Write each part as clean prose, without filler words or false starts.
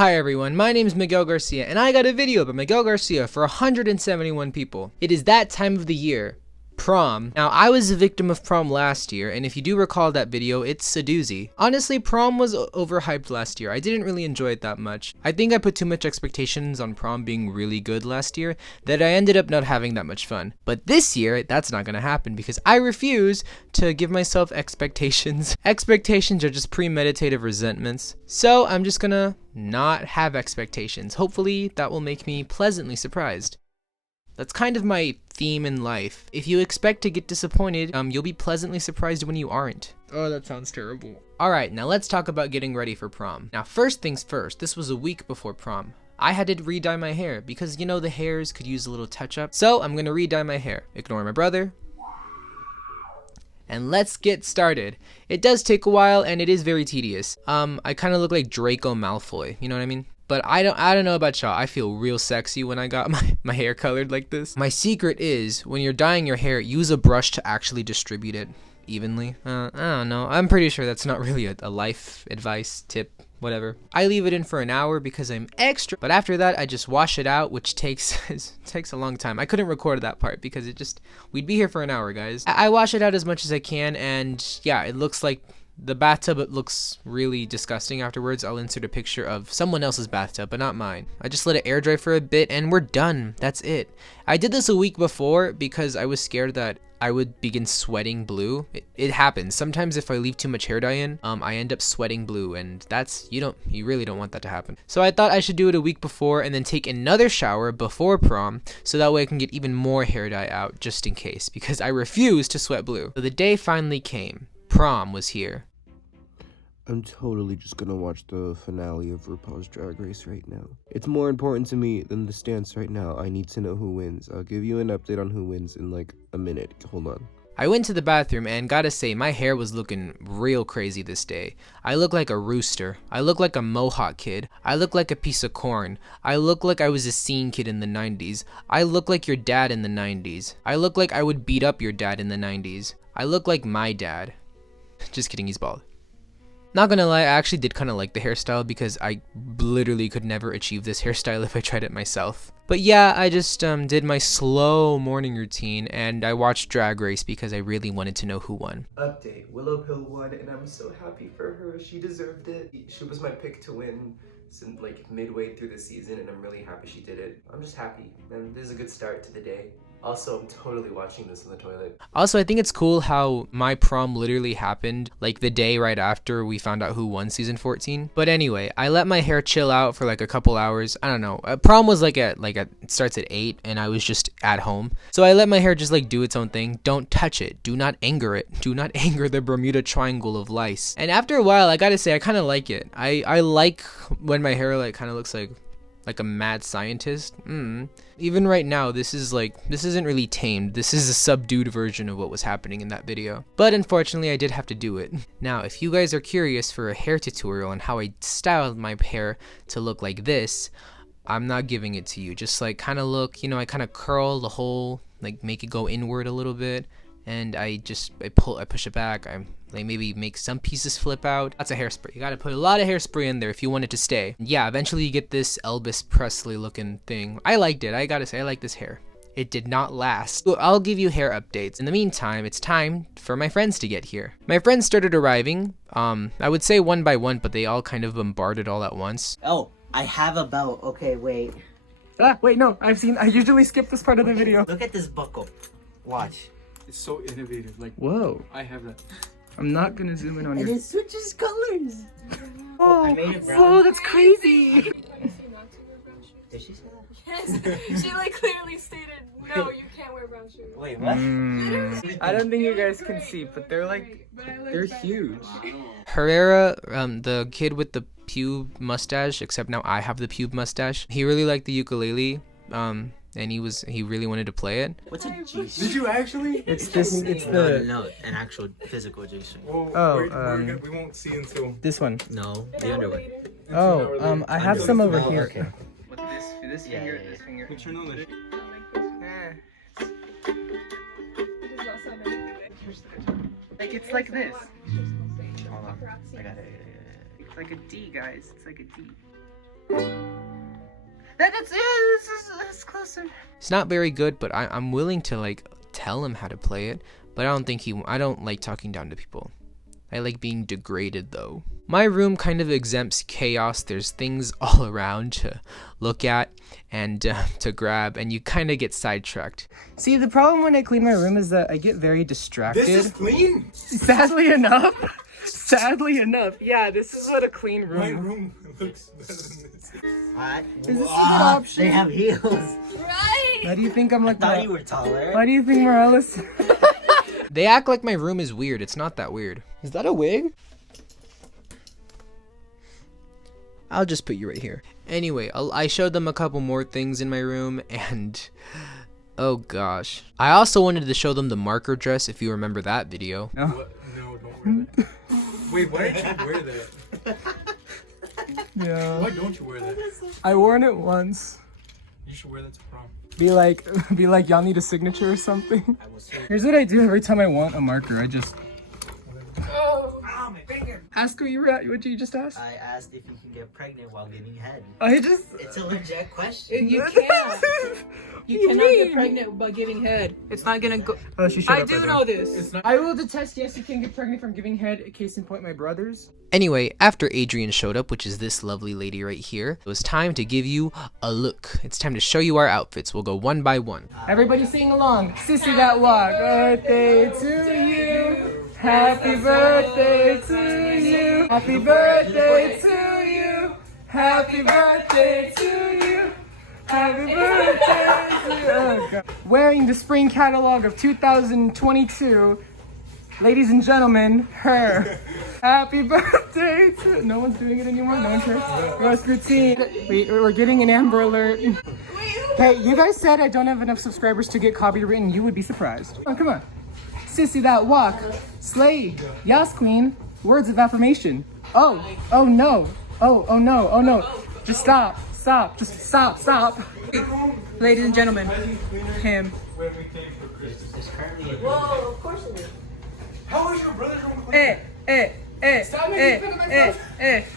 Hi everyone, my name is Miguel Garcia, and I got a video about Miguel Garcia for 171 people. It is that time of the year. Prom. Now, I was a victim of prom last year, and if you do recall that video, it's a doozy. Honestly, prom was overhyped last year. I didn't really enjoy it that much. I think I put too much expectations on prom being really good last year that I ended up not having that much fun. But this year, that's not gonna happen because I refuse to give myself expectations. Expectations are just premeditated resentments. So I'm just gonna not have expectations. Hopefully, that will make me pleasantly surprised. That's kind of my theme in life. If you expect to get disappointed, you'll be pleasantly surprised when you aren't. Oh, that sounds terrible. Alright, now let's talk about getting ready for prom. Now, first things first, this was a week before prom. I had to re-dye my hair because, you know, the hairs could use a little touch-up. So, I'm gonna re-dye my hair. Ignore my brother. And let's get started. It does take a while, and it is very tedious. I kind of look like Draco Malfoy, you know what I mean? But I don't know about y'all. I feel real sexy when I got my hair colored like this. My secret is, when you're dyeing your hair, use a brush to actually distribute it evenly. I don't know. I'm pretty sure that's not really a life advice tip, whatever. I leave it in for an hour because I'm extra, but after that I just wash it out, which takes a long time. I couldn't record that part because we'd be here for an hour, guys. I wash it out as much as I can, and yeah, it looks like the bathtub. It looks really disgusting afterwards. I'll insert a picture of someone else's bathtub, but not mine. I just let it air dry for a bit and we're done. That's it. I did this a week before because I was scared that I would begin sweating blue. It happens. Sometimes if I leave too much hair dye in, I end up sweating blue, and you really don't want that to happen. So I thought I should do it a week before and then take another shower before prom, so that way I can get even more hair dye out just in case, because I refuse to sweat blue. So the day finally came. Prom was here. I'm totally just gonna watch the finale of RuPaul's Drag Race right now. It's more important to me than the stance right now. I need to know who wins. I'll give you an update on who wins in like a minute. Hold on. I went to the bathroom and gotta say, my hair was looking real crazy this day. I look like a rooster. I look like a Mohawk kid. I look like a piece of corn. I look like I was a scene kid in the 90s. I look like your dad in the 90s. I look like I would beat up your dad in the 90s. I look like my dad. Just kidding, he's bald. Not gonna lie, I actually did kind of like the hairstyle because I literally could never achieve this hairstyle if I tried it myself. But yeah, I just did my slow morning routine and I watched Drag Race because I really wanted to know who won. Update. Willow Pill won and I'm so happy for her. She deserved it. She was my pick to win since like midway through the season and I'm really happy she did it. I'm just happy and this is a good start to the day. Also, I'm totally watching this in the toilet. Also, I think it's cool how my prom literally happened like the day right after we found out who won season 14. But anyway, I let my hair chill out for like a couple hours. I don't know. Prom was it starts at 8 and I was just at home. So I let my hair just like do its own thing. Don't touch it. Do not anger it. Do not anger the Bermuda Triangle of lice. And after a while, I gotta say, I kind of like it. I like when my hair like kind of looks like a mad scientist. Even right now, this isn't really tamed. This is a subdued version of what was happening in that video. But unfortunately, I did have to do it. Now, if you guys are curious for a hair tutorial on how I styled my hair to look like this, I'm not giving it to you. Just like kind of look, you know, I kind of curl the whole, like make it go inward a little bit. And I push it back. I maybe make some pieces flip out. That's a hairspray. You gotta put a lot of hairspray in there if you want it to stay. Yeah, eventually you get this Elvis Presley looking thing. I liked it. I gotta say, I like this hair. It did not last. So I'll give you hair updates. In the meantime, it's time for my friends to get here. My friends started arriving. I would say one by one, but they all kind of bombarded all at once. Oh, I have a belt. Okay, wait. Wait, no. I usually skip this part of the video. Look at this buckle. Watch. It's so innovative. Like, whoa. I have that. I'm not gonna zoom in on and your... it switches colors. Oh, I made it brown. whoa, that's crazy. Did she say that? Yes. She like clearly stated, no, you can't wear brown shoes. Wait, what? I don't think you guys can see, but they're huge. Herrera, the kid with the pube mustache, except now I have the pube mustache. He really liked the ukulele. And he really wanted to play it. What's a G? Did you actually? It's No, an actual physical G-string. We won't see until This one. No, the underwear. Oh, I have some over here. Okay. With this finger, this finger. turn on the... Like it's like this. Hold on. I got it. It's like a D, guys. It's like a D. That's closer. It's not very good, but I'm willing to like tell him how to play it. But I don't like talking down to people. I like being degraded though. My room kind of exempts chaos. There's things all around to look at and to grab, and you kind of get sidetracked. See, the problem when I clean my room is that I get very distracted. This is clean. Sadly enough. Yeah, this is what a clean room. My room looks better than this. What? Is this a good Wow, option? they have heels. Right? Why do you think I'm I like thought that? you were taller. Why do you think Morales? They act like my room is weird. It's not that weird. Is that a wig? I'll just put you right here. Anyway, I showed them a couple more things in my room, and oh gosh. I also wanted to show them the marker dress, if you remember that video. No. What? No, don't wear that. Wait, why did you wear that? Yeah. Why don't you wear that? I worn it once. You should wear that to prom. Be like, y'all need a signature or something. I will say. Here's what I do every time I want a marker. I just Oh. Ow, my finger. ask what you just asked. I asked if you can get pregnant while giving head. It's a legit question. You can't. You cannot get pregnant by giving head. It's not gonna go. Oh, she showed I up do right know there. this. It's not. I will detest. Yes, you can get pregnant from giving head. Case in point, my brothers. Anyway, after Adrian showed up, which is this lovely lady right here, it was time to give you a look. It's time to show you our outfits. We'll go one by one. Everybody sing along. Sissy that walk. Birthday to you. Happy birthday to you. Happy birthday to you. Happy birthday to you. Happy birthday to you. Oh, God. Wearing the spring catalog of 2022. Ladies and gentlemen, her. Happy birthday to... No one's doing it anymore? No one cares? Roast routine. We're getting an Amber Alert. Hey, you guys said I don't have enough subscribers to get copywritten. You would be surprised. Oh, come on. Sissy that walk. Slay. Yas queen. Words of affirmation. Oh no. Oh no. Just stop. Just stop. Ladies and gentlemen, him. When we came for Christmas. There's currently a Well, of course it is. How is your brother's room clean? Stop making fun of myself.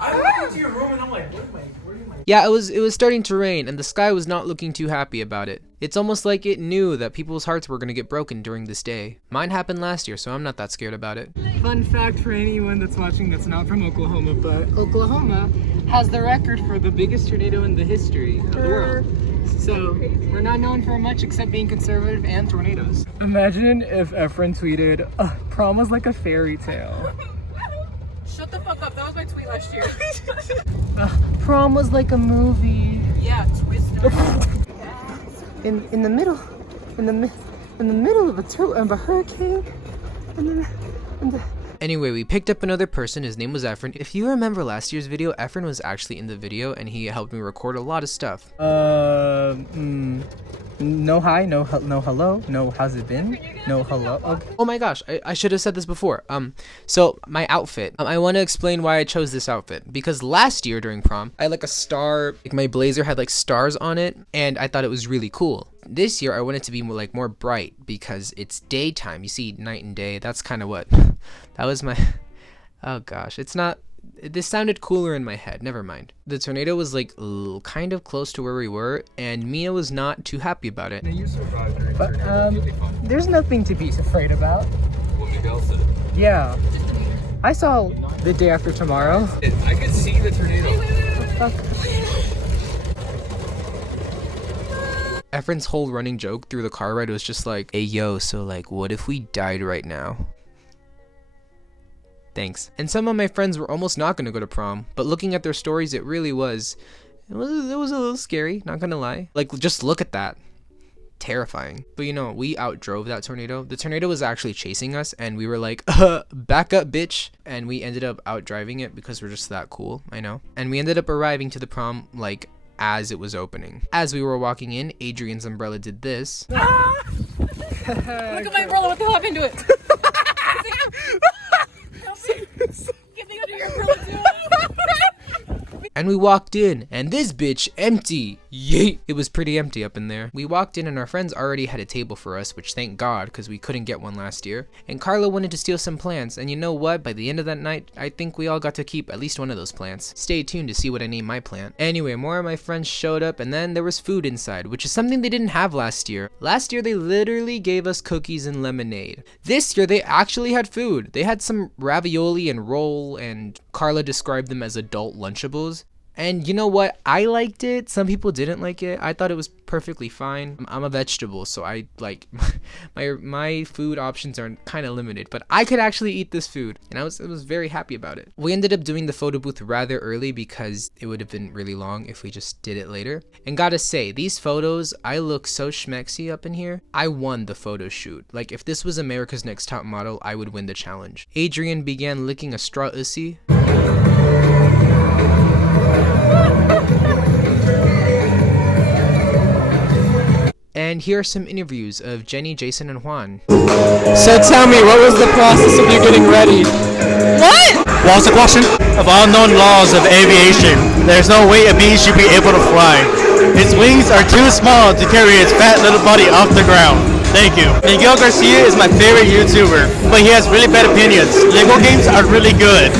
I went into your room and I'm like, where am I? Yeah, it was starting to rain, and the sky was not looking too happy about it. It's almost like it knew that people's hearts were going to get broken during this day. Mine happened last year, so I'm not that scared about it. Fun fact for anyone that's watching that's not from Oklahoma, but Oklahoma has the record for the biggest tornado in the history of the world. So we're not known for much except being conservative and tornadoes. Imagine if Efren tweeted, prom was like a fairy tale. Shut the fuck up. That was my tweet last year. Prom was like a movie. Yeah, Twister. In the middle of a hurricane. Anyway, we picked up another person. His name was Efren. If you remember last year's video, Efren was actually in the video, and he helped me record a lot of stuff. No hi, no hello, no how's it been, no hello. Okay. Oh my gosh, I should have said this before. So my outfit. I want to explain why I chose this outfit. Because last year during prom, I had like a star, like my blazer had like stars on it, and I thought it was really cool. This year I want it to be more bright because it's daytime. You see, night and day. That's kind of what. That was my. Oh gosh, it's not. This sounded cooler in my head. Never mind. The tornado was like kind of close to where we were, and Mia was not too happy about it. You survived during But tornado. You'll be fine. there's nothing to be afraid about. Well, Miguel said it. Yeah. I saw The Day After Tomorrow. I could see the tornado. Efren's whole running joke through the car ride was just like, hey yo, so like what if we died right now? Thanks. And some of my friends were almost not gonna go to prom, but looking at their stories, it really was. It was a little scary, not gonna lie. Like, just look at that. Terrifying. But you know, we outdrove that tornado. The tornado was actually chasing us, and we were like, back up, bitch. And we ended up outdriving it because we're just that cool, I know. And we ended up arriving to the prom, like, as it was opening. As we were walking in, Adrian's umbrella did this. Look at my umbrella. What the hell happened to it? Get me under your umbrella, too. And we walked in, and this bitch empty. Yeet. It was pretty empty up in there. We walked in and our friends already had a table for us, which thank God, because we couldn't get one last year. And Carla wanted to steal some plants, and you know what? By the end of that night, I think we all got to keep at least one of those plants. Stay tuned to see what I name my plant. Anyway, more of my friends showed up, and then there was food inside, which is something they didn't have last year. Last year, they literally gave us cookies and lemonade. This year, they actually had food. They had some ravioli and roll, and Carla described them as adult lunchables. And you know what? I liked it. Some people didn't like it. I thought it was perfectly fine. I'm a vegetable, so I like my food options are kind of limited, but I could actually eat this food, and I was very happy about it. We ended up doing the photo booth rather early because it would have been really long if we just did it later. And gotta say, these photos, I look so schmexy up in here. I won the photo shoot. Like, if this was America's Next Top Model, I would win the challenge. Adrian began licking a straw ussy. And here are some interviews of Jenny, Jason, and Juan. So tell me, what was the process of you getting ready? What? Well, it's a question of unknown laws of aviation. There's no way a bee should be able to fly. Its wings are too small to carry its fat little body off the ground. Thank you. Miguel Garcia is my favorite YouTuber, but he has really bad opinions. Lego games are really good.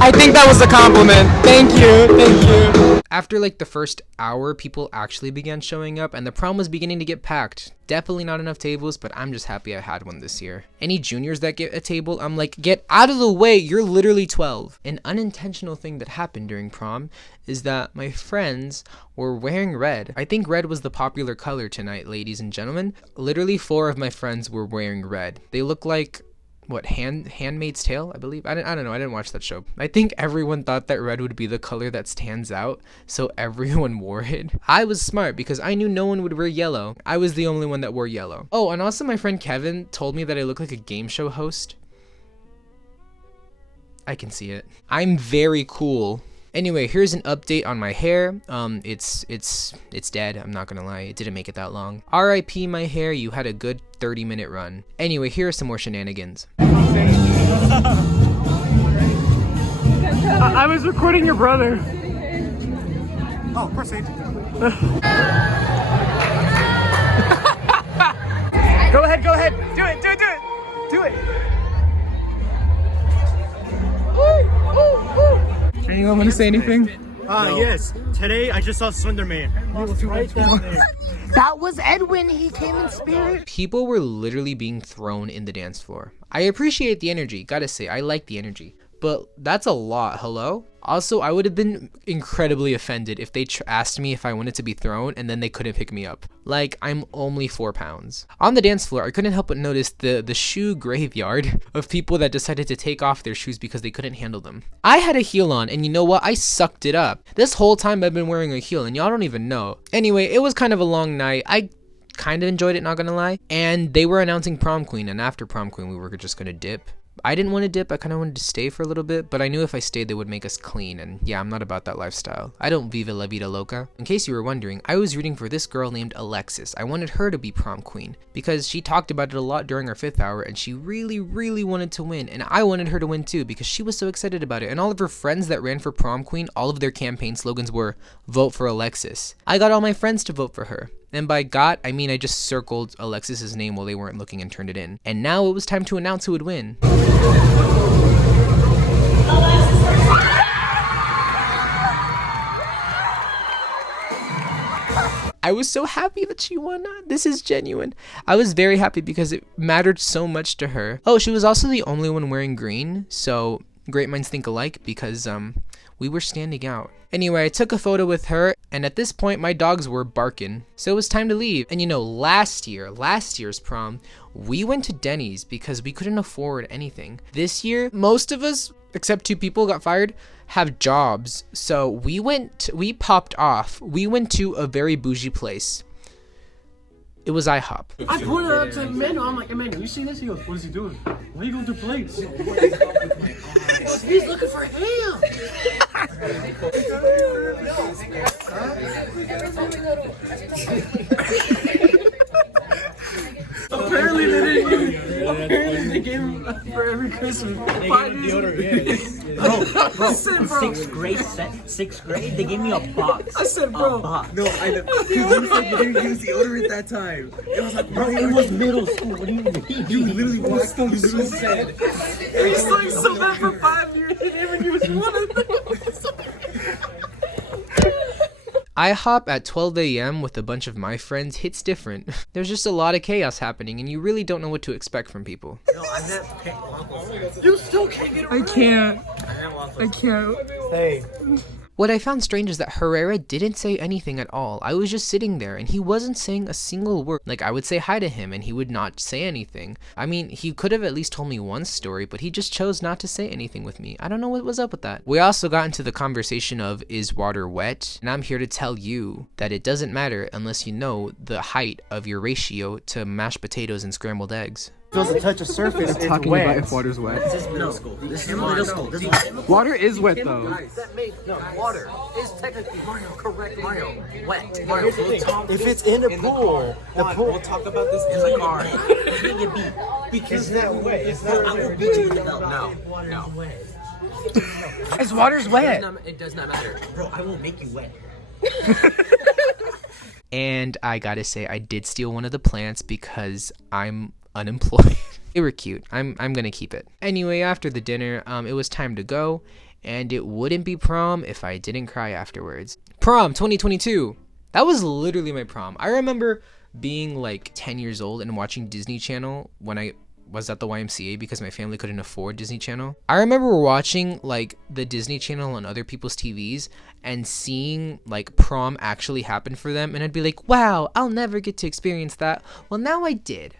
I think that was a compliment. Thank you, thank you. After like the first hour, people actually began showing up and the prom was beginning to get packed. Definitely not enough tables, but I'm just happy I had one this year. Any juniors that get a table, I'm like, get out of the way, you're literally 12. An unintentional thing that happened during prom is that my friends were wearing red. I think red was the popular color tonight, ladies and gentlemen. Literally 4 of my friends were wearing red. They look like Handmaid's Tale, I believe. I don't know, I didn't watch that show. I think everyone thought that red would be the color that stands out, so everyone wore it. I was smart because I knew no one would wear yellow. I was the only one that wore yellow. Oh, and also my friend Kevin told me that I look like a game show host. I can see it. I'm very cool. Anyway, here's an update on my hair. It's dead, I'm not gonna lie. It didn't make it that long. RIP my hair, you had a good 30-minute run. Anyway, here are some more shenanigans. I was recording your brother. Oh, proceed. Go ahead. Do it. Anyone want to say anything? Yes. Today I just saw Slenderman. He was right down there. That was Edwin. He came in spirit. People were literally being thrown in the dance floor. I appreciate the energy, gotta say, I like the energy. But that's a lot, hello? Also, I would have been incredibly offended if they asked me if I wanted to be thrown and then they couldn't pick me up. Like, I'm only 4 pounds. On the dance floor, I couldn't help but notice the shoe graveyard of people that decided to take off their shoes because they couldn't handle them. I had a heel on, and you know what? I sucked it up. This whole time I've been wearing a heel, and y'all don't even know. Anyway, it was kind of a long night. I kind of enjoyed it, not gonna lie. And they were announcing prom queen, and after prom queen, we were just gonna dip. I didn't want to dip, I kind of wanted to stay for a little bit, but I knew if I stayed they would make us clean, and yeah, I'm not about that lifestyle. I don't viva la vida loca. In case you were wondering, I was rooting for this girl named Alexis. I wanted her to be prom queen, because she talked about it a lot during our 5th hour, and she really, really wanted to win, and I wanted her to win too, because she was so excited about it, and all of her friends that ran for prom queen, all of their campaign slogans were, vote for Alexis. I got all my friends to vote for her. And by got, I mean I just circled Alexis's name while they weren't looking and turned it in. And now it was time to announce who would win. I was so happy that she won. This is genuine. I was very happy because it mattered so much to her. Oh, she was also the only one wearing green, so great minds think alike because we were standing out. Anyway, I took a photo with her, and at this point my dogs were barking, so it was time to leave. And you know, last year's prom, we went to Denny's because we couldn't afford anything. This year, most of us, except 2 people got fired, have jobs, so we popped off. We went to a very bougie place. It was IHOP. I pointed up to Emmanuel. I'm like, Emmanuel, you see this? He goes, what is he doing? Why are you going through plates? He's looking for him. Apparently they didn't. Apparently they gave him for every Christmas. Bro, said, in bro. sixth grade, they gave me a box. I said, bro. A box. No, I know. Dude, you said you didn't use deodorant that time. It was like, Bro, it was middle school. What do you mean? you literally walked. You literally said. He stunk so bad for 5 years. He never used one of those. IHOP at 12 a.m. with a bunch of my friends hits different. There's just a lot of chaos happening and you really don't know what to expect from people. No, I'm not. You still can't get away. I can't. I can't. Hey. What I found strange is that Herrera didn't say anything at all. I was just sitting there and he wasn't saying a single word. Like, I would say hi to him and he would not say anything. I mean, he could have at least told me one story, but he just chose not to say anything with me. I don't know what was up with that. We also got into the conversation of, is water wet? And I'm here to tell you that it doesn't matter unless you know the height of your ratio to mashed potatoes and scrambled eggs. Doesn't touch a surface, it's Talking wet. about if water's wet. This is middle school. This is middle school. This is Water is wet though. water is technically correct. Mario, wet. If it's in a pool, the pool. We'll talk about this in the car. Because that wet. It's not. I will beat you in the belt. No. His water's wet. It does not matter. Bro, I will make you wet. And I gotta say, I did steal one of the plants because I'm unemployed. They were cute. I'm gonna keep it. Anyway, after the dinner, it was time to go, and it wouldn't be prom if I didn't cry afterwards. Prom 2022. That was literally my prom. I remember being like 10 years old and watching Disney Channel when I was at the YMCA because my family couldn't afford Disney Channel. I remember watching like the Disney Channel on other people's TVs and seeing like prom actually happen for them, and I'd be like, wow, I'll never get to experience that. Well, now I did.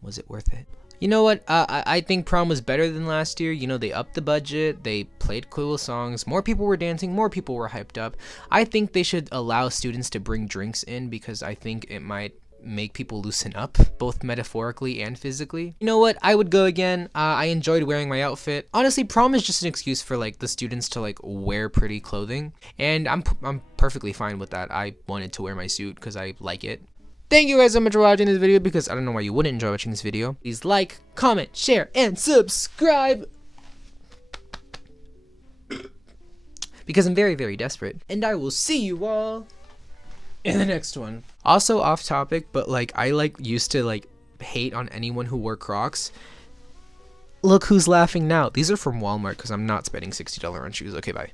Was it worth it? You know what? I think prom was better than last year. You know, they upped the budget, they played cool songs, more people were dancing, more people were hyped up. I think they should allow students to bring drinks in because I think it might make people loosen up, both metaphorically and physically. You know what? I would go again. I enjoyed wearing my outfit. Honestly, prom is just an excuse for like the students to like wear pretty clothing, and I'm perfectly fine with that. I wanted to wear my suit because I like it. Thank you guys so much for watching this video, because I don't know why you wouldn't enjoy watching this video. Please like, comment, share, and subscribe. Because I'm very, very desperate. And I will see you all in the next one. Also off topic, but like I like used to like hate on anyone who wore Crocs. Look who's laughing now. These are from Walmart because I'm not spending $60 on shoes. Okay, bye.